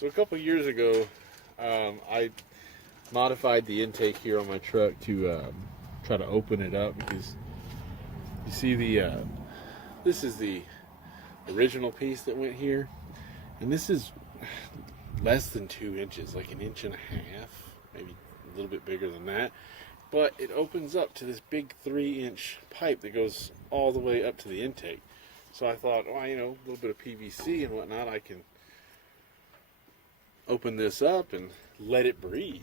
So a couple years ago, I modified the intake here on my truck to try to open it up because you see this is the original piece that went here, and this is less than 2 inches, like 1.5 inches, maybe a little bit bigger than that. But it opens up to this big 3-inch pipe that goes all the way up to the intake. So I thought, well, a little bit of PVC and whatnot, I can open this up and let it breathe.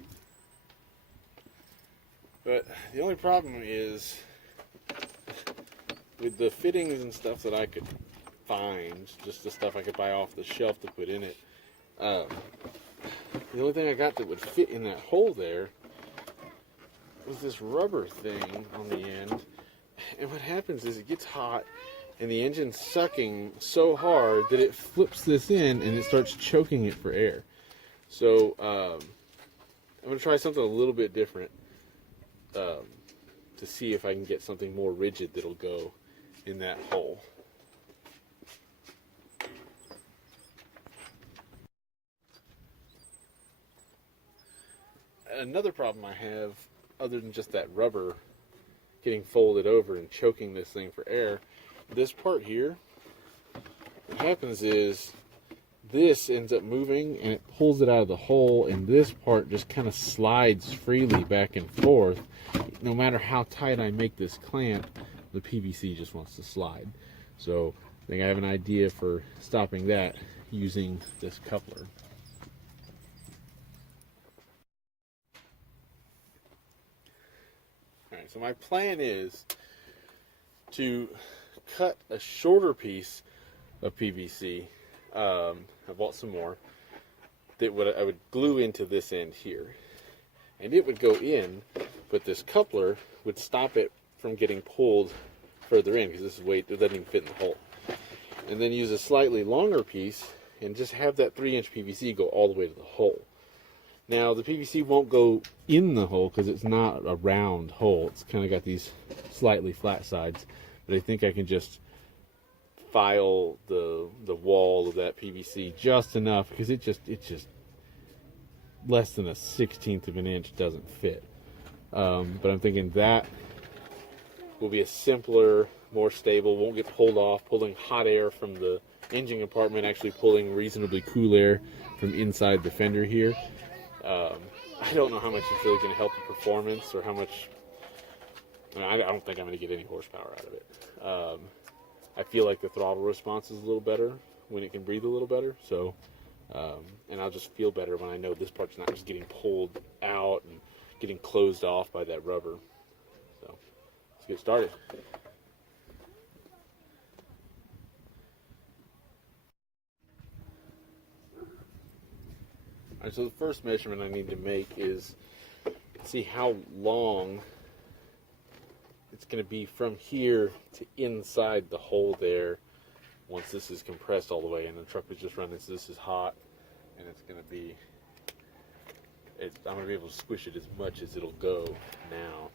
But the only problem is with the fittings and stuff that I could find, just the stuff I could buy off the shelf to put in it, the only thing I got that would fit in that hole there was this rubber thing on the end. And what happens is it gets hot and the engine's sucking so hard that it flips this in and it starts choking it for air. So I'm going to try something a little bit different to see if I can get something more rigid that'll go in that hole. Another problem I have, other than just that rubber getting folded over and choking this thing for air, this part here, what happens is this ends up moving and it pulls it out of the hole, and this part just kind of slides freely back and forth. No matter how tight I make this clamp, the PVC just wants to slide. So I think I have an idea for stopping that using this coupler. Alright, so my plan is to cut a shorter piece of PVC. I bought some more that I would glue into this end here, and it would go in, but this coupler would stop it from getting pulled further in because this is weight, it doesn't even fit in the hole. And then use a slightly longer piece and just have that 3-inch PVC go all the way to the hole. Now the PVC won't go in the hole because it's not a round hole. It's kind of got these slightly flat sides, but I think I can just file the wall of that PVC just enough because it just less than a 1/16 of an inch doesn't fit. But I'm thinking that will be a simpler, more stable, won't get pulled off, pulling hot air from the engine compartment, actually pulling reasonably cool air from inside the fender here. I don't know how much it's really going to help the performance or how much. I don't think I'm going to get any horsepower out of it. I feel like the throttle response is a little better when it can breathe a little better. So, and I'll just feel better when I know this part's not just getting pulled out and getting closed off by that rubber. So, let's get started. Alright, so the first measurement I need to make is see how long it's going to be from here to inside the hole there once this is compressed all the way, and the truck is just running, so this is hot, and it's going to be, I'm going to be able to squish it as much as it'll go now.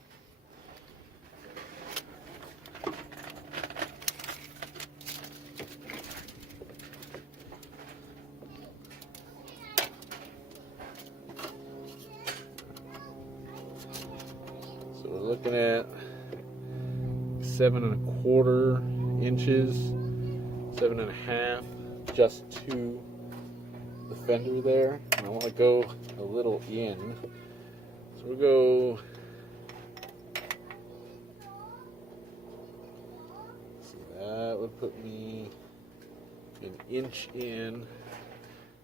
So we're looking at 7 1/4 inches, 7 1/2, just to the fender there. And I want to go a little in. So we'll go, so that would put me 1 inch in.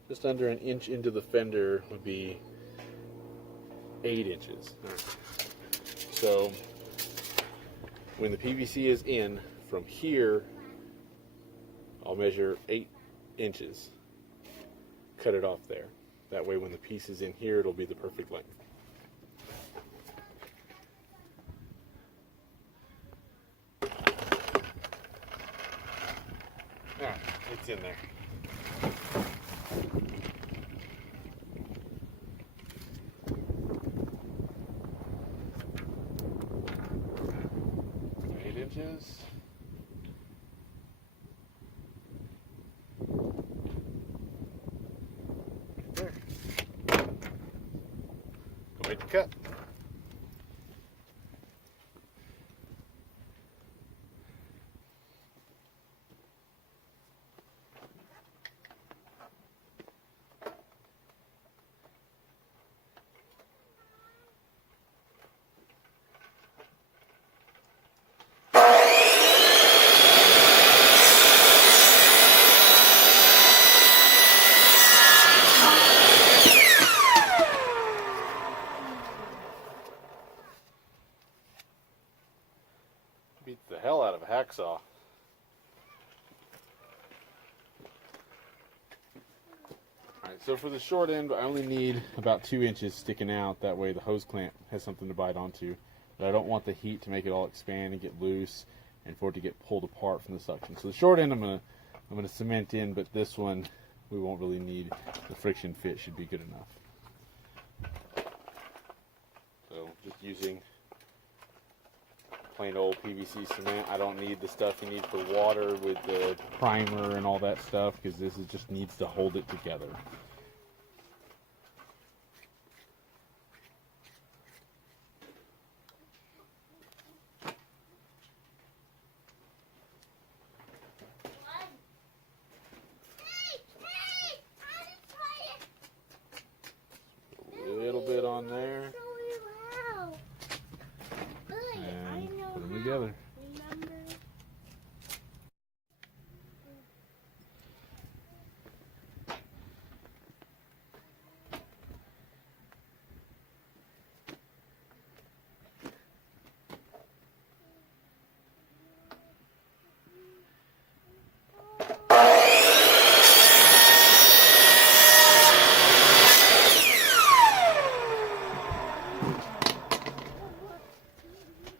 Just under 1 inch into the fender would be 8 inches. All right. So when the PVC is in, from here, I'll measure 8 inches. Cut it off there. That way when the piece is in here, it'll be the perfect length. Alright, it's in there. Inches. cut. Beats the hell out of a hacksaw. Alright, so for the short end, I only need about 2 inches sticking out. That way the hose clamp has something to bite onto. But I don't want the heat to make it all expand and get loose and for it to get pulled apart from the suction. So the short end I'm gonna cement in, but this one we won't really need. The friction fit should be good enough. So just using plain old PVC cement. I don't need the stuff you need for water with the primer and all that stuff, because this just needs to hold it together. A little bit on there. Put them together.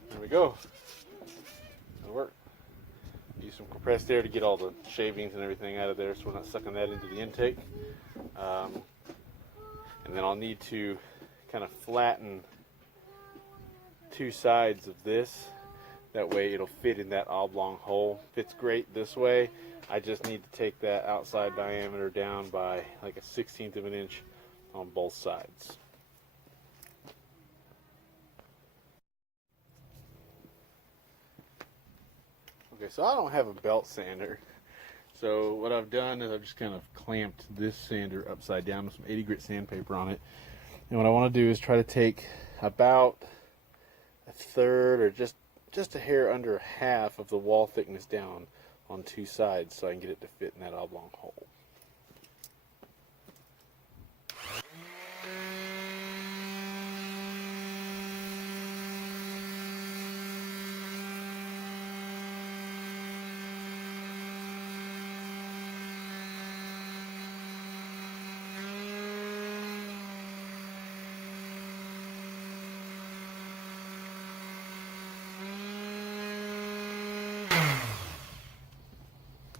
There we go. That'll work. Use some compressed air to get all the shavings and everything out of there so we're not sucking that into the intake. And then I'll need to kind of flatten 2 sides of this. That way it'll fit in that oblong hole. Fits great this way. I just need to take that outside diameter down by like a 1/16 of an inch on both sides. Okay, so I don't have a belt sander. So what I've done is I've just kind of clamped this sander upside down with some 80 grit sandpaper on it. And what I want to do is try to take about 1/3 or just a hair under half of the wall thickness down on 2 sides so I can get it to fit in that oblong hole.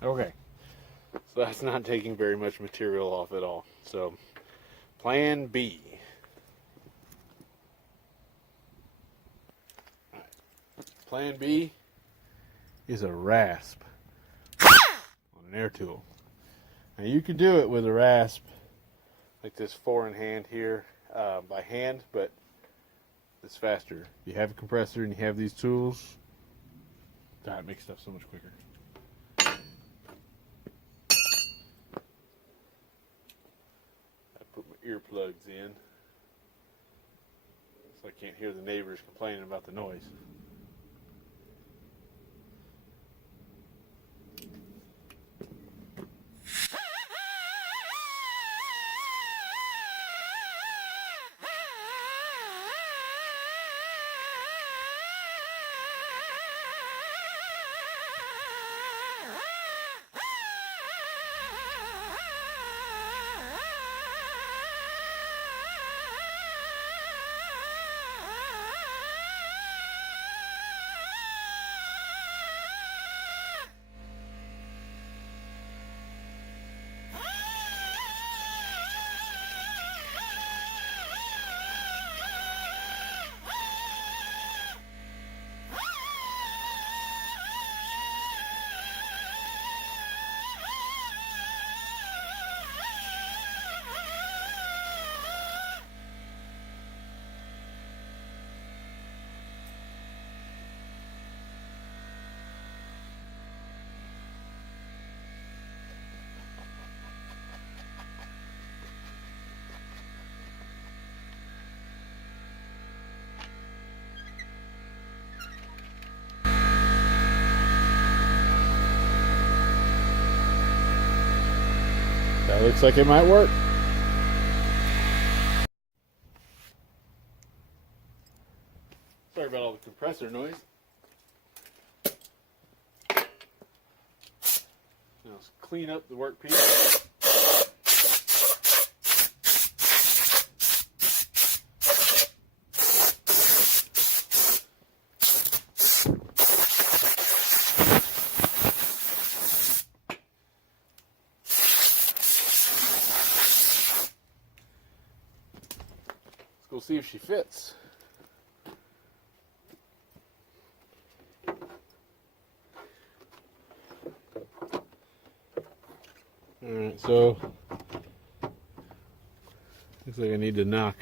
Okay, so that's not taking very much material off at all. So, plan B. All right. Plan B is a rasp on an air tool. Now you can do it with a rasp like this 4-in-hand here by hand, but it's faster. If you have a compressor and you have these tools, God, it makes stuff so much quicker. Earplugs in so I can't hear the neighbors complaining about the noise. That looks like it might work. Sorry about all the compressor noise. Now let's clean up the workpiece. Let's go see if she fits. Alright, so looks like I need to knock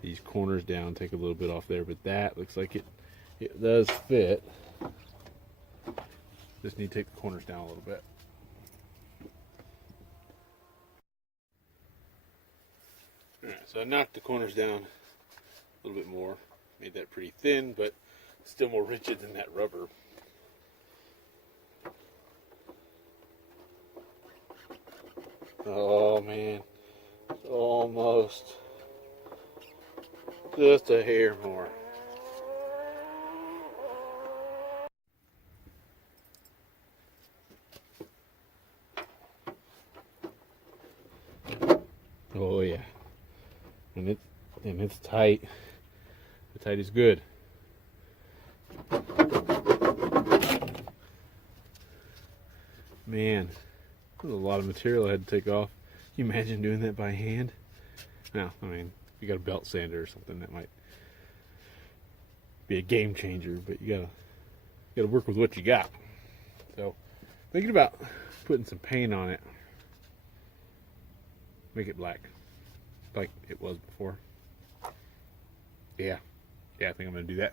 these corners down, take a little bit off there, but that looks like it does fit. Just need to take the corners down a little bit. Alright, so I knocked the corners down a little bit more. Made that pretty thin, but still more rigid than that rubber. Oh man, almost just a hair more. Oh yeah, and it's tight. The tight is good. Man. There's a lot of material I had to take off. Can you imagine doing that by hand? Now, I mean, if you got a belt sander or something, that might be a game changer, but you gotta work with what you got. So, thinking about putting some paint on it. Make it black, like it was before. Yeah, I think I'm gonna do that.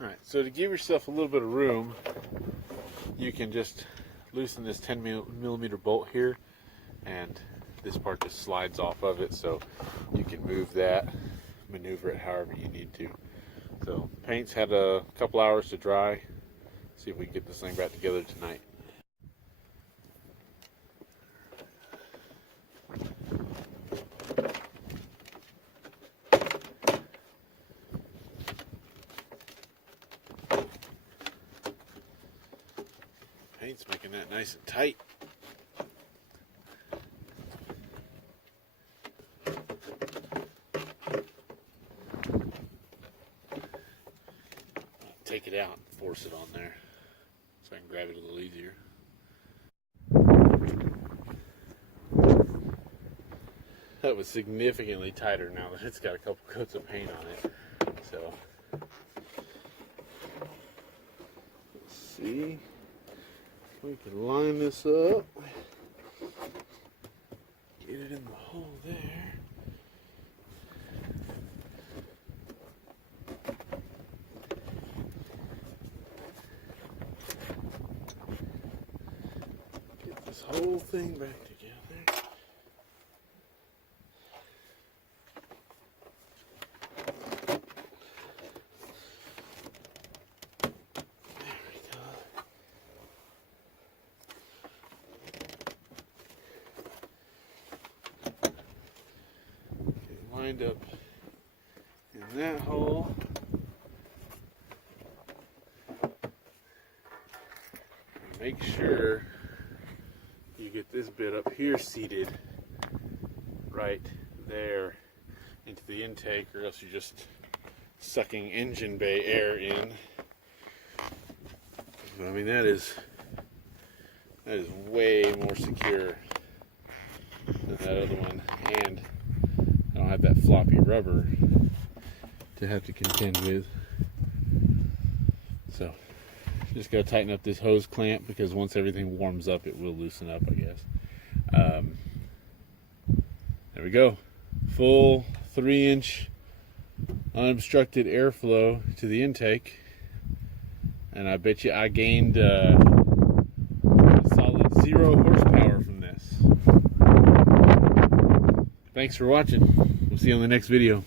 Alright, so to give yourself a little bit of room, you can just loosen this 10 millimeter bolt here, and this part just slides off of it, so you can move that, maneuver it however you need to. So paint's had a couple hours to dry. See if we can get this thing back together tonight. Paint's making that nice and tight. Take it out and force it on there so I can grab it a little easier. That was significantly tighter now that it's got a couple coats of paint on it. So, let's see. We can line this up. Get it in the hole there. Get this whole thing back together. Lined up in that hole. Make sure you get this bit up here seated right there into the intake, or else you just sucking engine bay air in. But I mean, that is way more secure than that other one, and I don't have that floppy rubber to have to contend with. So just gotta tighten up this hose clamp, because once everything warms up it will loosen up, I guess. There we go, full 3-inch unobstructed airflow to the intake, and I bet you I gained a solid 0 horsepower from this. Thanks for watching. We'll see you on the next video.